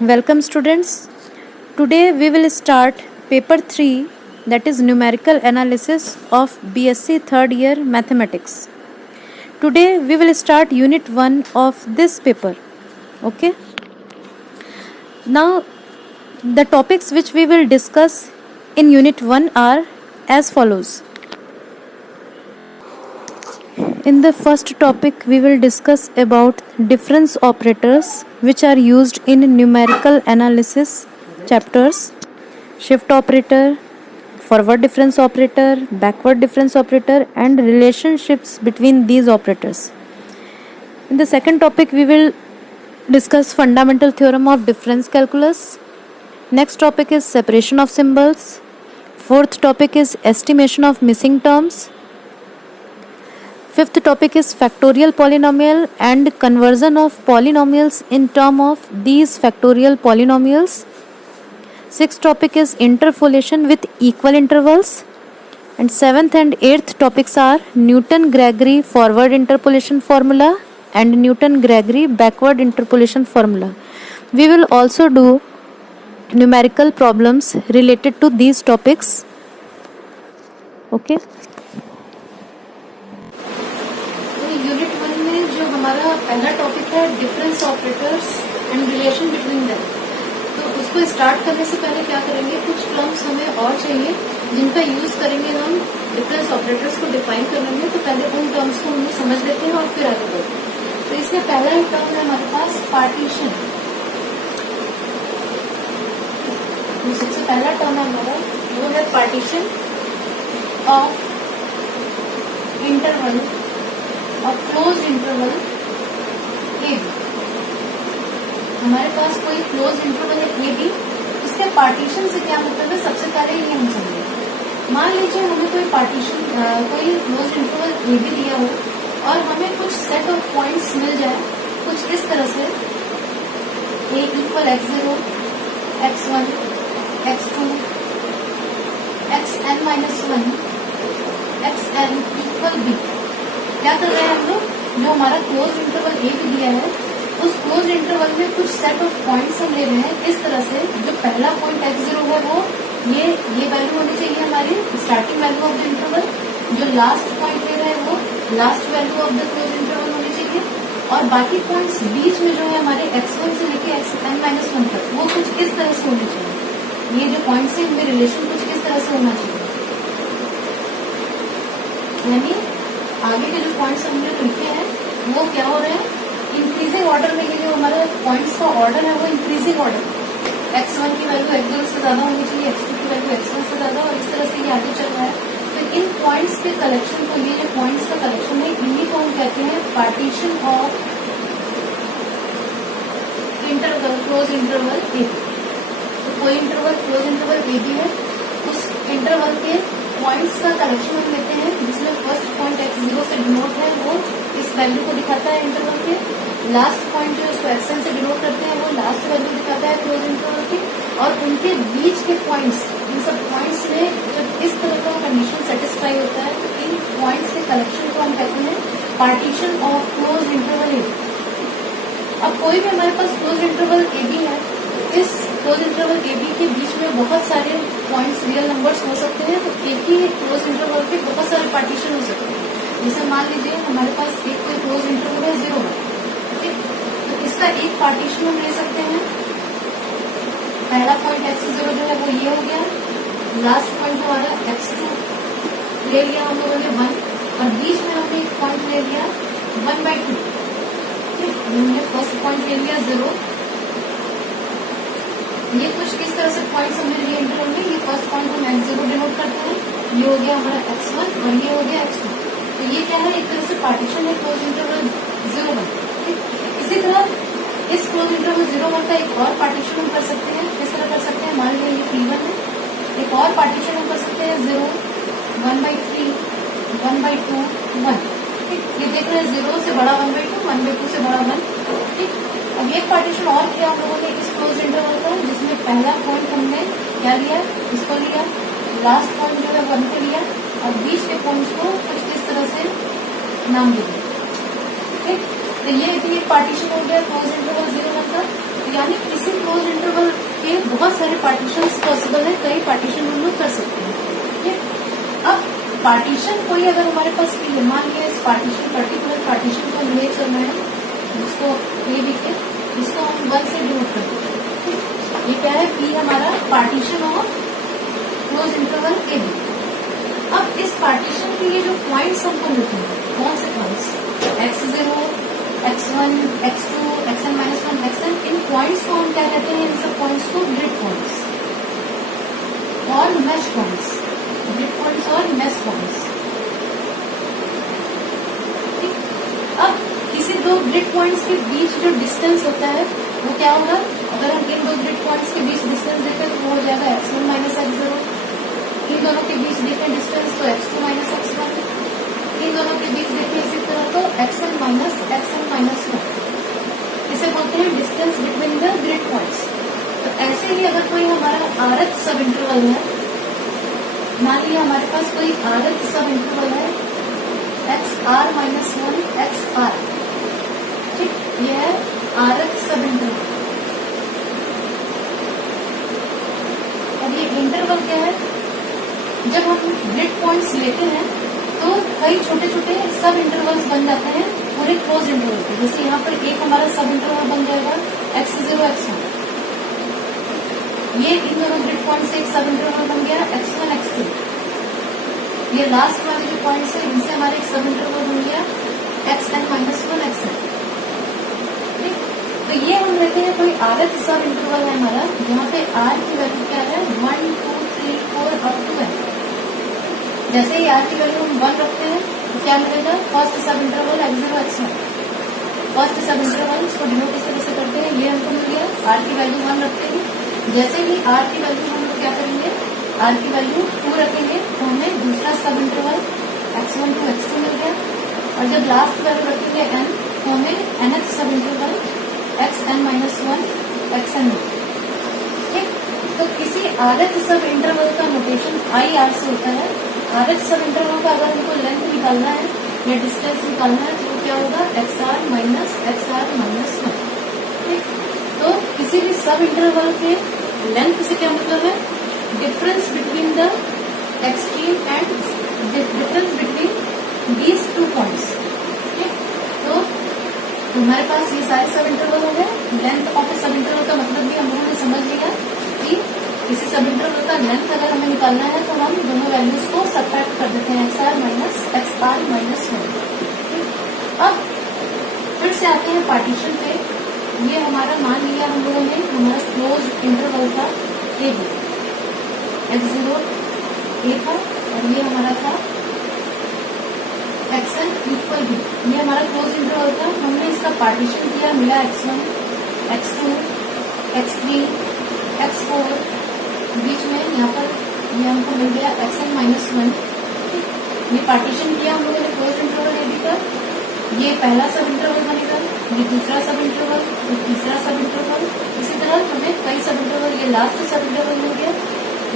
Welcome students. Today we will start paper 3, that is numerical analysis of BSc third year mathematics. Today we will start unit 1 of this paper. Okay. Now the topics which we will discuss in unit 1 are as follows. In the first topic, we will discuss about difference operators which are used in numerical analysis chapters: shift operator, forward difference operator, backward difference operator, and relationships between these operators. In the second topic, we will discuss fundamental theorem of difference calculus. Next topic is separation of symbols. Fourth topic is estimation of missing terms. Fifth topic is factorial polynomial and conversion of polynomials in term of these factorial polynomials. Sixth topic is interpolation with equal intervals. And seventh and eighth topics are Newton-Gregory forward interpolation formula and Newton-Gregory backward interpolation formula. We will also do numerical problems related to these topics. Okay. Unit 1 में जो हमारा पहला topic है difference operators and relation between them, तो उसको start करने से पहले क्या करेंगे, कुछ टर्म्स हमें और चाहिए जिनका यूज करेंगे हम डिफरेंस ऑपरेटर्स को डिफाइन करने में। तो पहले उन टर्म्स को हम समझ लेते हैं और फिर आगे बढ़ते हैं। तो इसमें पहला ही टर्म है हमारे पास पार्टीशन। तो सबसे पहला टर्म है हमारा वो है पार्टीशन ऑफ इंटरवल और क्लोज इंटरवल ए बी। हमारे पास कोई क्लोज इंटरवल है ए बी, इसके पार्टीशन से क्या मतलब है, सबसे पहले ये हम समझेंगे। मान लीजिए हमें कोई पार्टीशन कोई क्लोज इंटरवल ए बी दिया हो और हमें कुछ सेट ऑफ पॉइंट्स मिल जाए कुछ इस तरह से, A equal x0, x1, x2, xn-1, xn equal b। क्या कर रहे हैं हम लोग, जो हमारा क्लोज इंटरवल ए भी दिया है उस क्लोज इंटरवल में कुछ सेट ऑफ पॉइंट्स हम ले रहे हैं इस तरह से। जो पहला पॉइंट x0 है वो ये वैल्यू होनी चाहिए हमारी starting value of the interval. जो लास्ट पॉइंट ले रहे हैं वो last value of the close interval होनी चाहिए। और बाकी पॉइंट्स बीच में जो है हमारे x1 से लेके xn-1 तक वो कुछ इस तरह से होने चाहिए। ये जो पॉइंट्स है इनमें रिलेशन कुछ इस तरह से होना चाहिए, यानी आगे के जो पॉइंट्स हमने लिखे हैं वो क्या हो रहे हैं, इंक्रीजिंग ऑर्डर में। ये जो हमारा पॉइंट्स का ऑर्डर है वो इंक्रीजिंग ऑर्डर, x1 की वैल्यू x0 से ज्यादा होनी चाहिए, x2 की वैल्यू x1 से ज्यादा, और इस तरह से ये आगे चल रहा है। तो इन पॉइंट्स के कलेक्शन को, ये जो पॉइंट्स का कलेक्शन है इन्हीं को हम कहते हैं partition of interval, close interval A B. तो कोई interval close interval A B है, उस इंटरवल के पॉइंट्स का कलेक्शन हम लेते हैं जिसमें फर्स्ट पॉइंट x0 से डिनोट है वो इस वैल्यू को दिखाता है इंटरवल के, लास्ट पॉइंट जो उसको xn से डिनोट करते हैं वो लास्ट वैल्यू दिखाता है क्लोज इंटरवल की, और उनके बीच के पॉइंट्स, इन सब पॉइंट्स में जब इस तरह का कंडीशन सेटिस्फाई होता है तो इन पॉइंट्स के कलेक्शन को हम कहते हैं partition of close interval A B. अब कोई भी हमारे पास क्लोज इंटरवल ए बी है, इस क्लोज इंटरवल ए बी के बीच में बहुत सारे पॉइंट्स रियल नंबर्स हो सकते हैं, तो एक ही क्लोज इंटरवल के बहुत सारे पार्टीशन हो सकते हैं। जैसे मान लीजिए हमारे पास एक कोई क्लोज इंटरवल है 0, ठीक, तो इसका एक पार्टीशन हम ले सकते हैं। पहला पॉइंट x0 जो है वो ये हो गया, लास्ट पॉइंट हमारा x2 ले लिया हम लोगों ने 1, और बीच में हमने एक पॉइंट ले लिया 1/2, ठीक, हमने फर्स्ट पॉइंट ले लिया 0। ये कुछ इस तरह से पॉइंट्स हमने लिए इंटरवल में। ये फर्स्ट पॉइंट हम x0 डिनोट करते हैं, ये हो गया हमारा x1 और ये हो गया x2। तो ये क्या है, एक तरह से पार्टीशन है क्लोज इंटरवल 0-1, ठीक। इसी तरह इस क्लोज इंटरवल 0-1 का एक और पार्टीशन हम कर सकते हैं। किस तरह कर सकते हैं, मान लीजिए ये P1 है, एक और पार्टीशन हम कर सकते हैं 0, 1/3, 1/2, 1, ठीक। ये देख रहे हैं 0 से बड़ा 1/2, 1/2 से बड़ा 1, ठीक। अब एक पार्टीशन और किया हम लोगों ने इस क्लोज इंटरवल का, जिसमें पहला पॉइंट हमने क्या लिया, इसको लिया, लास्ट पॉइंट जो है 1 को लिया, और बीच के पॉइंट्स को कुछ इस तरह से नाम दे दिया, ठीक। तो ये पार्टीशन हो गया क्लोज इंटरवल 0-1 का। तो बहुत सारे पार्टीशन पॉसिबल है, कई पार्टीशन हम लोग कर सकते हैं। ठीक है, अब पार्टीशन कोई अगर हमारे पास मान लिया इस पार्टीशन पर्टिकुलर पार्टीशन को ले चलना है, जिसको ए बी के, इसको हम 1 से डिनोट कर देते हैं। ये क्या है, पी हमारा partition of close interval A B. अब इस पार्टीशन के लिए जो पॉइंट्स हमको मिलते हैं, कौन से points, x0, x1, x2, xn minus 1, xn, इन पॉइंट्स को हम क्या कहते हैं, इन सब पॉइंट्स को ग्रिड पॉइंट्स और मैश पॉइंट्स, ग्रिड पॉइंट्स और मैश पॉइंट्स। अब किसी दो ग्रिड पॉइंट्स के बीच जो डिस्टेंस होता है वो क्या होगा, अगर हम इन दो ग्रिड पॉइंट्स के बीच डिस्टेंस देखें तो वो हो जाएगा x1 माइनस x0, इन दोनों के बीच देखें डिस्टेंस तो x2 माइनस x1, इन दोनों के बीच देखें इसी तरह तो xn माइनस x1, इसे बोलते हैं distance between the grid points. तो ऐसे ही अगर कोई हमारा आरएच सब इंटरवल है, मान लिया हमारे पास कोई आरएच सब इंटरवल है xr माइनस 1 xr, ठीक, यह है आरएच सब इंटरवल। अब ये इंटरवल क्या है, जब हम ग्रिड पॉइंट्स लेते हैं तो कई छोटे छोटे सब इंटरवल्स बन जाते हैं पूरे क्लोज इंटरवल पे। जैसे यहाँ पर एक हमारा सब इंटरवल बन जाएगा x0 x1, ये इन दोनों ग्रिड पॉइंट से एक सब इंटरवल बन गया x1 x2, ये लास्ट वाले जो पॉइंट्स है इनसे हमारे एक सब इंटरवल बन गया xn माइनस 1 xn। ठीक, तो ये हम लेते हैं कोई आरएच सब इंटरवल है हमारा, जहाँ पे r की वैल्यू क्या है 1 2 3 4 अप टू n। जैसे ही r की वैल्यू हम 1 रखते हैं तो क्या मिलेगा, फर्स्ट सब इंटरवल x0 x1, फर्स्ट सब इंटरवल इसको डिनोट इस तरह से करते हैं, ये हमको मिल गया। r की वैल्यू 1 रखते हैं, जैसे ही r की वैल्यू हम लोग क्या करेंगे, r की वैल्यू 2 रखेंगे तो हमें दूसरा सब इंटरवल x1 to x2 मिल गया, और जब लास्ट वैल्यू रखेंगे n तो हमें nth सब इंटरवल xn माइनस 1 xn मिल गया। ठीक, तो किसी आरएच सब इंटरवल का नोटेशन IR से होता है। आरएच सब इंटरवल का अगर हमको लेंथ निकालना है या डिस्टेंस निकालना है तो क्या होगा, xr माइनस xr माइनस 1। ठीक, तो किसी भी सब इंटरवल के लेंथ से क्या मतलब है, difference between the extreme and difference between these two points. ठीक, तो हमारे पास ये सारे सब इंटरवल हो गए। लेंथ ऑफ ए सब इंटरवल का मतलब भी हम लोगों ने समझ लिया कि किसी सब इंटरवल का लेंथ अगर हमें निकालना है तो हम दोनों वैल्यूज को सब्ट्रैक्ट कर देते हैं, xr माइनस xr माइनस 1। अब फिर से आते हैं पार्टीशन पे। ये हमारा मान लिया हम लोगों ने, हमारा क्लोज इंटरवल था ए बी, x0 ए था और ये हमारा था xn इक्वल बी, ये हमारा क्लोज इंटरवल था। हमने इसका पार्टीशन किया, मिला x1 x2 x3 x4, बीच में यहाँ पर ये हमको मिल गया xn माइनस 1। ये पार्टीशन किया हम लोगों ने क्लोज इंटरवल ए बी का, ये पहला सब इंटरवल बनेगा, ये दूसरा सब इंटरवल, ये तीसरा सब इंटरवल, इसी तरह हमें कई सब इंटरवल, ये लास्ट सब इंटरवल मिल गया।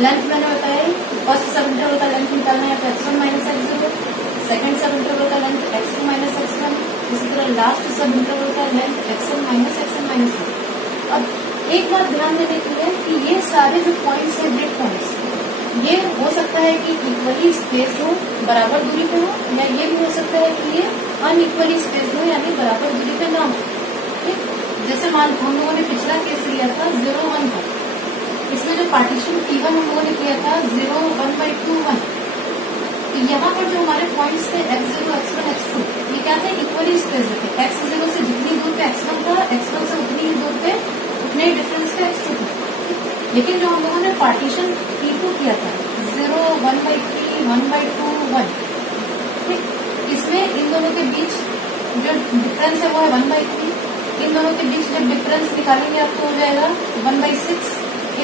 लेंथ मैंने बताया, फर्स्ट सब इंटरवल का लेंथ निकालना है तो x1 माइनस x0, सेकेंड सब इंटरवल का लेंथ x2 माइनस x1, इसी तरह लास्ट सब इंटरवल का length xn minus xn minus 1। अब एक बात ध्यान देने की है कि ये सारे जो पॉइंट्स है ग्रिड पॉइंट्स, ये हो सकता है कि इक्वली स्पेस हो, बराबर दूरी पे हो, या ये भी हो सकता है कि ये अनइक्वली स्पेस हो, यानी बराबर दूरी पे ना हो। ठीक, जैसे मान हम लोगों ने पिछला केस लिया था 0 1 का, इसमें जो पार्टीशन P1 हम लोगों ने किया था 0 1/2 1, तो यहाँ पर जो हमारे पॉइंट्स थे x0 x1 x2, ये क्या थे, इक्वली स्पेस थे। x0 से जितनी दूर पे x1 था, x1 से उतनी ही दूर पे उतने ही डिफरेंस पे x2 था। लेकिन जो हम लोगों ने पार्टीशन P2 किया था 0 1/3 1/2 1, ठीक, इसमें इन दोनों के बीच जो डिफरेंस है वो है 1/3, इन दोनों के बीच जब डिफरेंस निकालेंगे आपको हो जाएगा 1/6,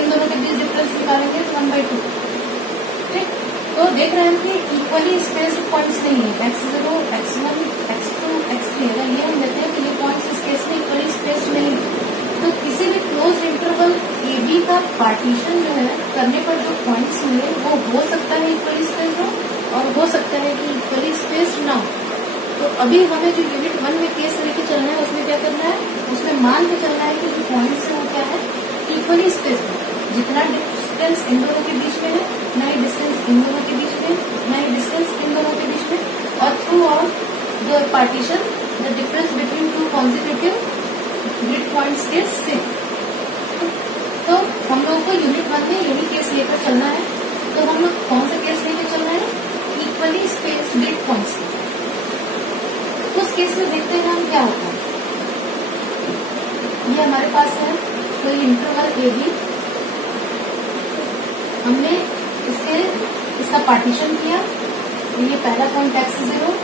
इन दोनों के बीच डिफरेंस निकालेंगे तो 1/2। ठीक, तो देख रहे हैं कि इक्वली स्पेस पॉइंट्स नहीं है, x0 x1 x2 x3, अगर ये हम लेते हैं कि ये पॉइंट्स इस केस में इक्वली स्पेस नहीं है, तो किसी भी क्लोज इंटरवल ए बी का पार्टीशन जो है करने पर जो पॉइंट्स मिले वो हो सकता है इक्वली स्पेस हो और हो सकता है कि इक्वली स्पेस ना हो। तो अभी हमें जो यूनिट 1 में केस लेके चलना है उसमें क्या करना है, उसमें मान के चलना है कि जो पॉइंट्स है वो क्या है, इक्वली स्पेस है। जितना डिस्टेंस इन दोनों के बीच में है, ना ही डिस्टेंस इन दोनों के बीच में, ना ही डिस्टेंस इन दोनों के बीच में, और through out the partition the difference between two consecutive grid points के सेम। तो हम लोगों को यूनिट 1 में यही केस लेकर चलना है। तो हम लोग कौन सा केस लेकर चलना है? Equally spaced grid points. उस केस में देखते हैं हम क्या होता है। ये हमारे पास है कोई इंटरवल ए बी, हमने इसका पार्टीशन किया। ये पहला पॉइंट x0,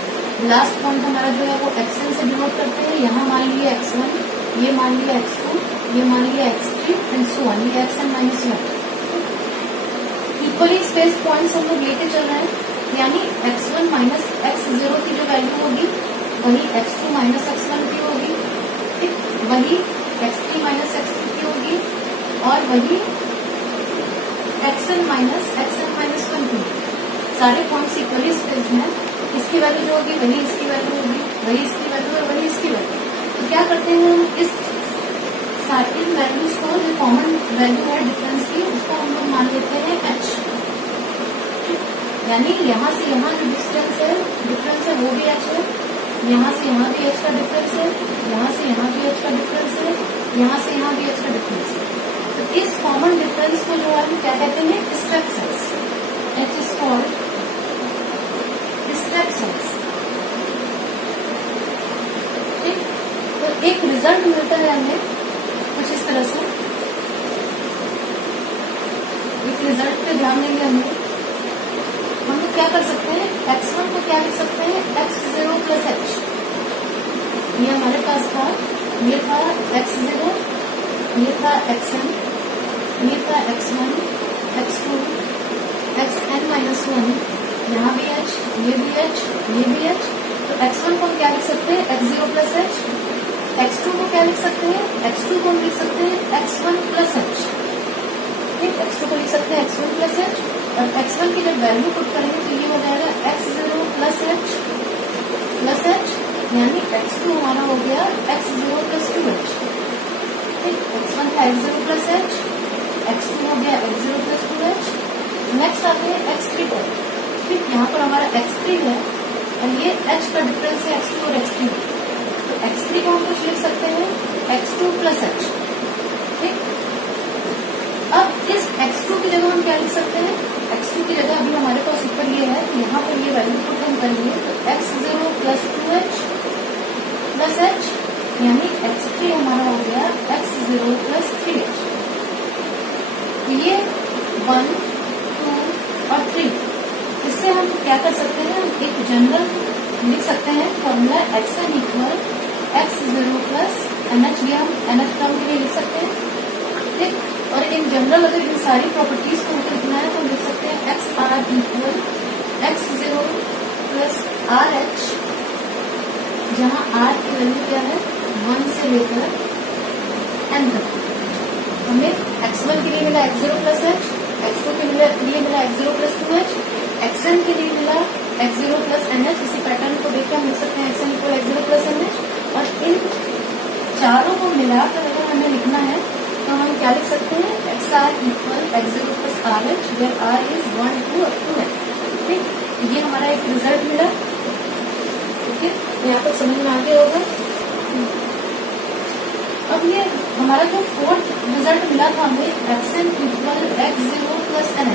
लास्ट पॉइंट हमारा जो है वो xn से डिनोट करते हैं। यहाँ मान लिया x1, ये मान लिया x2, ये मान लिया x3 एंड सो ऑन, ये xn minus 1। Equally space points हम लोग लेके चल रहे हैं, यानी x1 माइनस x0 की जो वैल्यू होगी वही x2 माइनस x1 की होगी, ठीक, वही x3 माइनस x2 की होगी, और वही xn माइनस x1 की। सारे पॉइंट्स इक्वली स्पेस में, इसकी वैल्यू जो होगी वही इसकी वैल्यू होगी, वही इसकी वैल्यू और वही इसकी वैल्यू। तो क्या करते हैं हम, इस सारी वैल्यूज को, जो कॉमन वैल्यू है डिफरेंस की, उसको हम लोग मान लेते हैं h। यानी यहाँ से यहाँ जो डिफरेंस है वो भी h है, यहाँ से यहाँ भी h का डिफरेंस है, यहाँ से यहाँ भी h का डिफरेंस है, यहाँ से यहाँ भी h का डिफरेंस है। तो इस कॉमन डिफरेंस को जो हम क्या कहते हैं? Step size. h is called step size. ठीक, तो एक रिजल्ट मिलता है हमें कुछ इस तरह से। एक रिजल्ट पे ध्यान देंगे हम लोग क्या कर सकते हैं? x1 को क्या लिख सकते हैं? x0 plus h। ये हमारे पास था, ये था x0, ये था xn, ये था x1, x2, xn माइनस 1, यहाँ भी h, ये भी h, ये भी h। तो x1 को हम क्या लिख सकते हैं? x0 plus h। x2 को क्या लिख सकते हैं? x2 को हम लिख सकते हैं x1 प्लस h। ठीक, x2 को लिख सकते हैं x1 प्लस h, और x1 की जब वैल्यू पुट करेंगे तो ये हो जाएगा x0 plus h plus h, यानी x2 हमारा हो गया x0 प्लस 2h। ठीक, x1 था x0 प्लस h, x2 हो गया x0 प्लस 2h। नेक्स्ट आते हैं x3 पर। ठीक, यहाँ पर हमारा x3 है और ये h का डिफरेंस है x2 और x3। तो x3 को हम कुछ लिख सकते हैं x2 प्लस h। ठीक, अब इस x2 की जगह हम क्या लिख सकते हैं? x2 की जगह अभी हमारे पास ऊपर ये है, यहाँ पर ये वैल्यू पुट हम करेंगे तो x0 plus 2h plus h, यानी x3 हमारा हो गया x0 प्लस 3h। तो ये 1, 2 और 3, इससे हम क्या कर सकते हैं? एक जनरल लिख सकते हैं formula xn equal x0 plus nh, भी हम nh टर्म के लिए लिख सकते हैं। ठीक, और इन जनरल अगर इन सारी प्रॉपर्टीज को हमको लिखना है तो हम लिख सकते हैं xr equal x0 plus rh, जहाँ r की वैल्यू क्या है? 1 से लेकर n तक। हमें x1 के लिए मिला x0 प्लस h, x2 के लिए मिला x0 प्लस 2h, xn के लिए मिला x0 प्लस nh। इसी पैटर्न को देखकर हम लिख सकते हैं xn equal x0 plus nh। और इन चारों को मिलाकर अगर हमें लिखना है तो हम क्या लिख सकते हैं? xr equal x0 plus rh, where r is 1, 2 up to n। ठीक, ये हमारा एक रिजल्ट मिला। ठीक है, यहाँ पर समझ में आ गया होगा। अब ये हमारा जो फोर्थ रिजल्ट मिला था हमें xn equal x0 plus nh।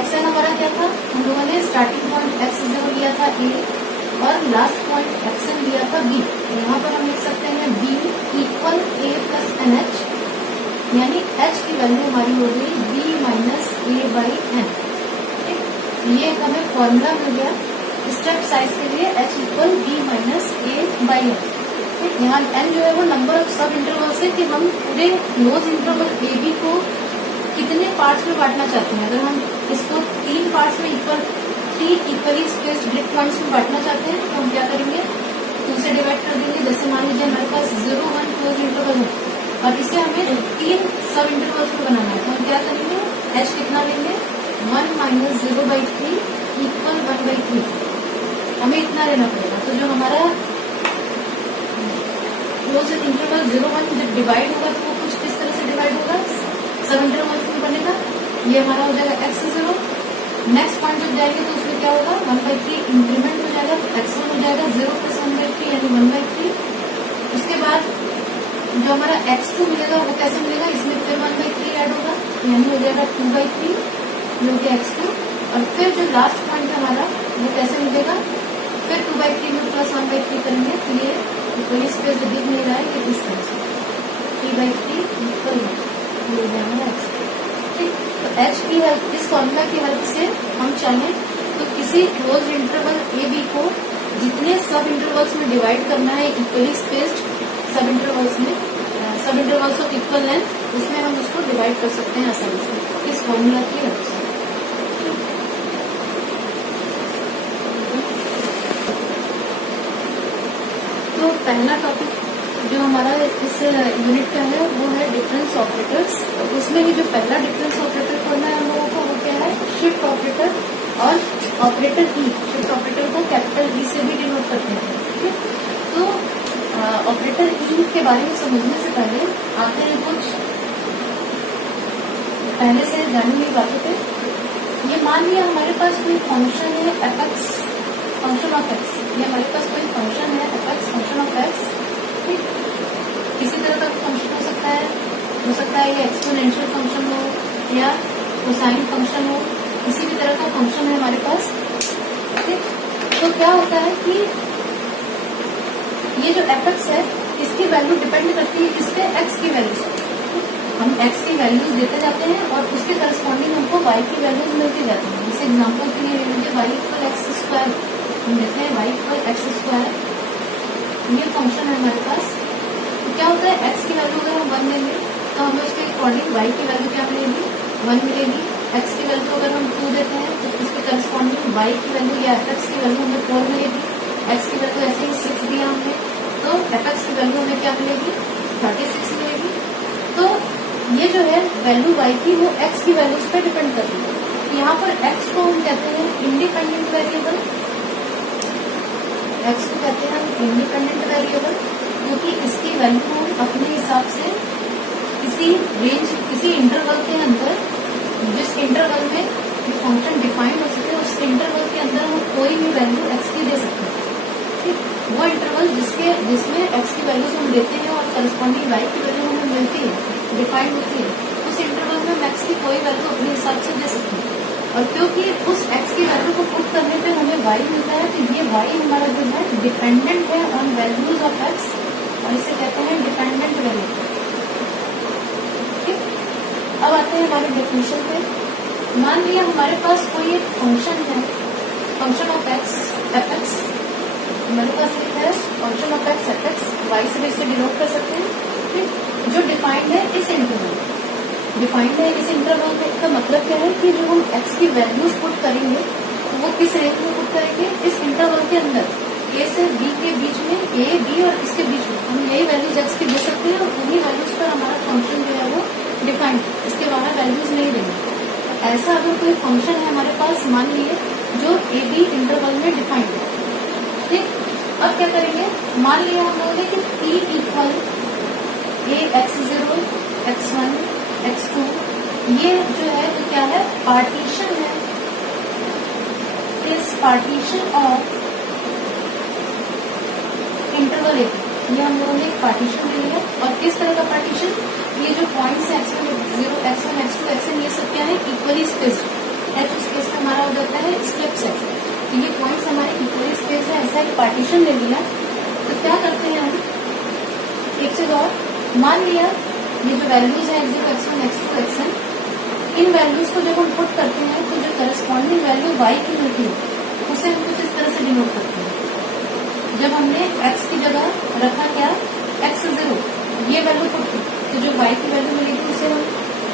xn हमारा क्या था? हम लोगों ने स्टार्टिंग पॉइंट x0 लिया था a और लास्ट पॉइंट xn लिया था b। यहाँ पर हम लिख सकते हैं b equal a plus nh, यानी h की वैल्यू हमारी हो गई b minus a by n। ये हमें फॉर्मूला मिल गया स्टेप साइज के लिए, h equal b minus a by n। यहाँ n जो है वो नंबर ऑफ सब इंटरवल्स है कि हम पूरे क्लोज इंटरवल ए बी को कितने पार्ट्स में बांटना चाहते हैं। अगर हम इसको 3 पार्ट्स में three equally spaced grid points में बांटना चाहते हैं तो हम क्या करेंगे? 2 से डिवाइड कर देंगे। जैसे मान लीजिए हमारे पास 0, 1 क्लोज इंटरवल है और इसे हमें 3 सब इंटरवल्स में बनाना है तो हम क्या करेंगे? h कितना लेंगे? 1 माइनस 0/3 इक्वल 1/3। हमें इतना लेना पड़ेगा। तो जो हमारा क्लोज इंटरवल 0, 1 जब डिवाइड होगा तो वो कुछ किस तरह से डिवाइड होगा? सब इंटरवल्स में बनेगा, ये हमारा हो जाएगा x0। नेक्स्ट पॉइंट जब जाएंगे तो उसमें क्या होगा, 1/3 इंक्रीमेंट हो जाएगा, तो x1 हो जाएगा 0 + 1/3 यानी 1/3। उसके बाद जो हमारा x2 मिलेगा वो कैसे मिलेगा, इसमें फिर 1/3 ऐड होगा, यानी हो जाएगा 2/3 जो कि x2। और फिर जो लास्ट पॉइंट है हमारा वो कैसे मिलेगा, फिर 2/3 में प्लस 1/3 करेंगे, तो ये कोई स्पेस दिख नहीं रहा है, ये इस तरह से 3/3 इक्वल हो जाएगा x2। ठीक, तो h की हेल्प, इस फॉर्मूला की हेल्प से हम चाहें तो किसी क्लोज इंटरवल ए बी को जितने सब इंटरवल्स में डिवाइड करना है इक्वली स्पेस्ड सब इंटरवल्स में, सब इंटरवल्स ऑफ इक्वल लेंथ, उसमें हम उसको डिवाइड कर सकते हैं आसानी से इस फॉर्मूला की हेल्प से। तो पहला टॉपिक जो हमारा इस यूनिट का है वो है डिफरेंस ऑपरेटर्स। उसमें ही जो पहला डिफरेंस ऑपरेटर पढ़ना है हम लोगों को वो क्या है, शिफ्ट ऑपरेटर और ऑपरेटर ई। शिफ्ट ऑपरेटर को कैपिटल ई से भी डिनोट करते हैं। ठीक, तो ऑपरेटर ई के बारे में समझने से पहले आते हैं कुछ पहले से जानी हुई बातों पे। ये मान लिया हमारे पास कोई फंक्शन है एफ(x), फंक्शन ऑफ एक्स। ये हमारे पास कोई फंक्शन है एफ(x), फंक्शन ऑफ एक्स। ठीक, किसी तरह का फंक्शन हो सकता है ये एक्सपोनेंशियल फंक्शन हो या कोसाइन फंक्शन हो, किसी भी तरह का फंक्शन है हमारे पास। ठीक, तो क्या होता है कि ये जो एफ(x) है इसकी वैल्यू डिपेंड करती है किस पे, x की वैल्यू से। हम x की वैल्यूज देते जाते हैं और उसके करस्पॉन्डिंग हमको y की वैल्यूज मिलती जाती हैं। जैसे एग्जाम्पल के लिए लीजिए y = x², हम देते हैं y = x²। ये फंक्शन है हमारे पास। तो क्या होता है, x की वैल्यू अगर हम 1 लेंगे तो हमें उसके अकॉर्डिंग y की वैल्यू क्या मिलेगी, 1 मिलेगी। x की वैल्यू अगर हम 2 देते हैं तो उसके करस्पॉन्डिंग y की वैल्यू या f(x) की वैल्यू हमें 4 मिलेगी। x की वैल्यू ऐसे ही 6 दिया हमने, तो f(x) की वैल्यू हमें क्या मिलेगी, 36 मिलेगी। तो ये जो है वैल्यू y की वो x की वैल्यूज पे डिपेंड करती है। तो यहाँ पर x को हम कहते हैं इंडिपेंडेंट वेरिएबल, x को कहते हैं हम इंडिपेंडेंट वेरिएबल, क्योंकि इसकी वैल्यू हम अपने हिसाब से किसी रेंज, किसी इंटरवल के अंदर, जिस इंटरवल में ये फंक्शन डिफाइंड हो सके उस इंटरवल के अंदर हम कोई भी वैल्यू x की दे सकते हैं। ठीक, वो इंटरवल जिसमें x की वैल्यूज हम देते हैं और करस्पॉन्डिंग y की वैल्यू हमें मिलती है, डिफाइंड होती है, उस इंटरवल में हम x की कोई वैल्यू अपने हिसाब से दे सकते हैं। और क्योंकि उस x की वैल्यू को पुट करने पे हमें y मिलता है, तो ये y हमारा जो है डिपेंडेंट है ऑन वैल्यूज ऑफ x, और इसे कहते हैं डिपेंडेंट वेरिएबल। ठीक, अब आते हैं हमारे डेफिनेशन पे। मान लिया हमारे पास कोई एक फंक्शन है, फंक्शन ऑफ एक्स एफ(x), हमारे पास एक है फंक्शन ऑफ एक्स एफ(x), y से इसे डिनोट कर सकते हैं। ठीक, जो डिफाइंड है इस इंटरवल, डिफाइंड है इस इंटरवल में, का मतलब क्या है कि जो हम x की वैल्यूज पुट करेंगे वो किस रेंज में पुट करेंगे, इस इंटरवल के अंदर a से b के बीच में, a b और इसके बीच में हम यही वैल्यूज x की दे सकते हैं, और उन्हीं वैल्यूज पर हमारा फंक्शन जो है वो डिफाइंड, इसके बाहर वैल्यूज नहीं देंगे। ऐसा अगर कोई फंक्शन है हमारे पास, मान लिए जो ए बी इंटरवल में डिफाइंड है। ठीक, अब क्या करेंगे, मान लिया हम लोगों ने कि p = a x0 x1 x2, ये जो है तो क्या है, पार्टीशन है, इस पार्टीशन ऑफ इंटरवल ए। ये हम लोगों ने एक पार्टीशन ले लिया, और किस तरह का पार्टीशन, ये जो पॉइंट्स है x1 x0 x1 x2 xn, ये सब क्या है, इक्वली स्पेस्ड। h उस केस में हमारा हो जाता है स्टेप्स है, तो ये पॉइंट्स हमारे इक्वली स्पेस है। ऐसा एक पार्टीशन ले लिया, तो क्या करते हैं हम, एक चीज और, मान लिया ये जो वैल्यूज है x0 x1 x2 xn, इन वैल्यूज को जब हम पुट करते हैं तो जो करस्पॉन्डिंग वैल्यू y की मिलती है उसे हम कुछ इस तरह से डिनोट करते हैं। जब हमने x की जगह रखा क्या, x0, ये वैल्यू पुट की, तो जो y की वैल्यू मिलेगी उसे हम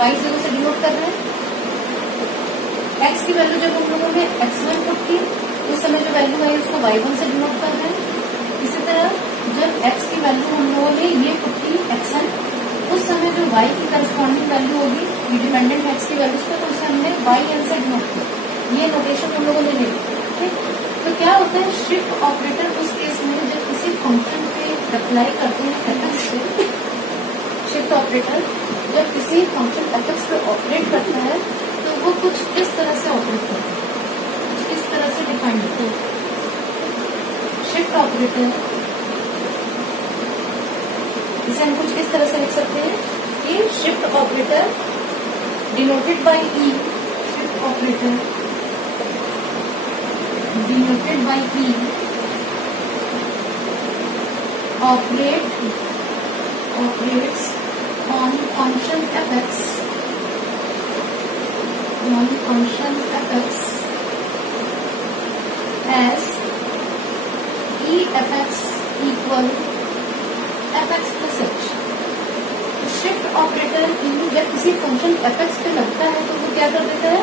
y0 से डिनोट कर रहे हैं। x की वैल्यू जब हम लोगों ने x1 पुट की, उस समय जो वैल्यू है उसको y1 से डिनोट कर रहे हैं। इसी तरह जब x की वैल्यू हम लोगों ने ये पुट की xn, उस समय जो y की करस्पॉन्डिंग वैल्यू होगी डिपेंडेंट x की वैल्यूज पर, तो उसे हमने yn से डिनोट किया। ये नोटेशन हम लोगों ने ले ली। ठीक, तो क्या होता है, शिफ्ट ऑपरेटर उस केस में जब किसी फंक्शन पे अप्लाई करते हैं एफ(x) पे, शिफ्ट ऑपरेटर जब किसी फंक्शन एफ पे ऑपरेट करता है तो वो कुछ इस तरह से ऑपरेट करता है, कुछ इस तरह से डिफाइन होता है। शिफ्ट ऑपरेटर इसे हम कुछ इस तरह से लिख सकते हैं कि shift operator denoted by E, shift operator denoted by E operates on function fx as e fx equal fx plus h। Shift operator जब किसी फंक्शन fx पे लगता है तो वो क्या कर देता है,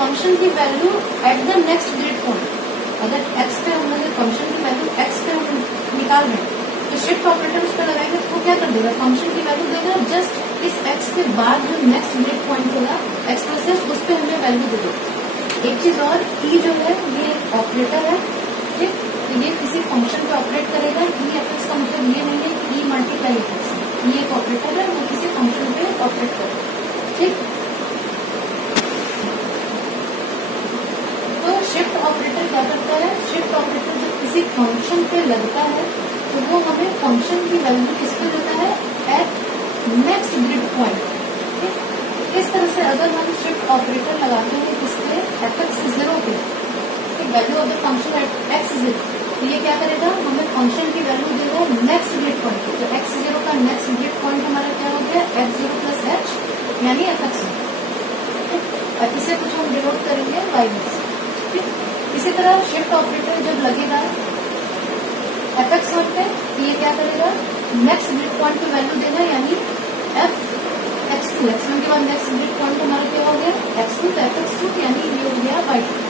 फंक्शन की value at the next grid point, अगर x पे हम फंक्शन की वैल्यू x पे हम निकाल रहे हैं तो शिफ्ट ऑपरेटर उस पर लगाएंगे तो वो क्या कर देगा, फंक्शन की वैल्यू देगा जस्ट इस x के बाद जो नेक्स्ट ग्रिड पॉइंट होगा x प्लस h, उस पर हमें वैल्यू दे देगा। एक चीज और, e जो है ये ऑपरेटर है, ठीक, तो ये किसी फंक्शन पे ऑपरेट करेगा। ई एफ एक्स का मतलब ये नहीं है कि ई मल्टीप्लाई एफ एक्स, ये एक ऑपरेटर है, वो किसी फंक्शन पे ऑपरेट करेगा, ठीक। तो शिफ्ट ऑपरेटर क्या करता है, शिफ्ट ऑपरेटर जब किसी फंक्शन पे लगता है तो वो हमें फंक्शन की वैल्यू किस पे देता है, एट नेक्स्ट ग्रिड पॉइंट, ठीक। इस तरह से अगर हम शिफ्ट ऑपरेटर लगाते हैं किस पे, एफ एक्स 0 पे, value of the function at x 0, तो ये क्या करेगा, हमें फंक्शन की वैल्यू देगा नेक्स्ट ग्रिड पॉइंट। तो एक्स 0 का नेक्स्ट ग्रिड पॉइंट हमारा क्या हो गया, एफ 0 प्लस एच यानी एफ एक्स, और इसे कुछ हम डिनोट करेंगे वाई एक्स, ठीक। इसी तरह शिफ्ट ऑपरेटर जब लगेगा एफ एक्स वन पे, ये क्या करेगा, नेक्स्ट ग्रिड पॉइंट पे वैल्यू देगा यानी एफ एक्स 2, एक्स वन के बाद नेक्स्ट ग्रिड पॉइंट हमारा क्या हो गया, एक्स 2, तो एफ एक्स 2 यानी ये हो गया वाई 2,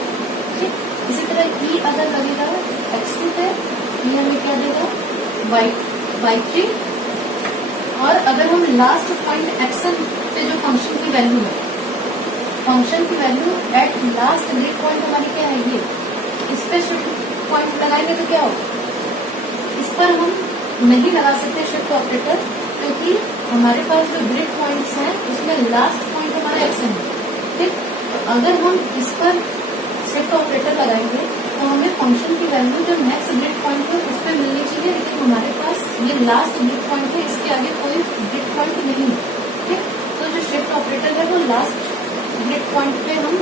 ठीक। इसी तरह ई अगर लगेगा एक्स 2 पे, ये हमें क्या देगा, वाई 3, और अगर हम लास्ट पॉइंट एक्सन पे जो फंक्शन की वैल्यू है, फंक्शन की value at last grid point हमारी क्या है, ये इस पे शिफ्ट पॉइंट लगाएंगे तो क्या होगा, इस पर हम नहीं लगा सकते शिफ्ट ऑपरेटर, क्योंकि हमारे पास जो ग्रिड पॉइंट्स हैं उसमें लास्ट पॉइंट हमारा एक्सन है, ठीक। तो अगर हम इस पर शिफ्ट ऑपरेटर लगाएंगे तो हमें फंक्शन की वैल्यू जो नेक्स्ट ग्रिड पॉइंट है उस पर मिलनी चाहिए, लेकिन हमारे पास ये लास्ट ग्रिड पॉइंट है, इसके आगे कोई ग्रिड पॉइंट नहीं है, ठीक। तो जो शिफ्ट ऑपरेटर है वो लास्ट ग्रिड पॉइंट पे हम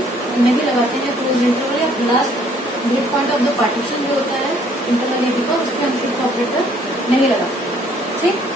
नहीं लगाते हैं क्लोज इंटरवल, या last grid point of the partition जो होता है इंटरवल ए बी का, उस पर हम शिफ्ट ऑपरेटर नहीं लगाते, ठीक।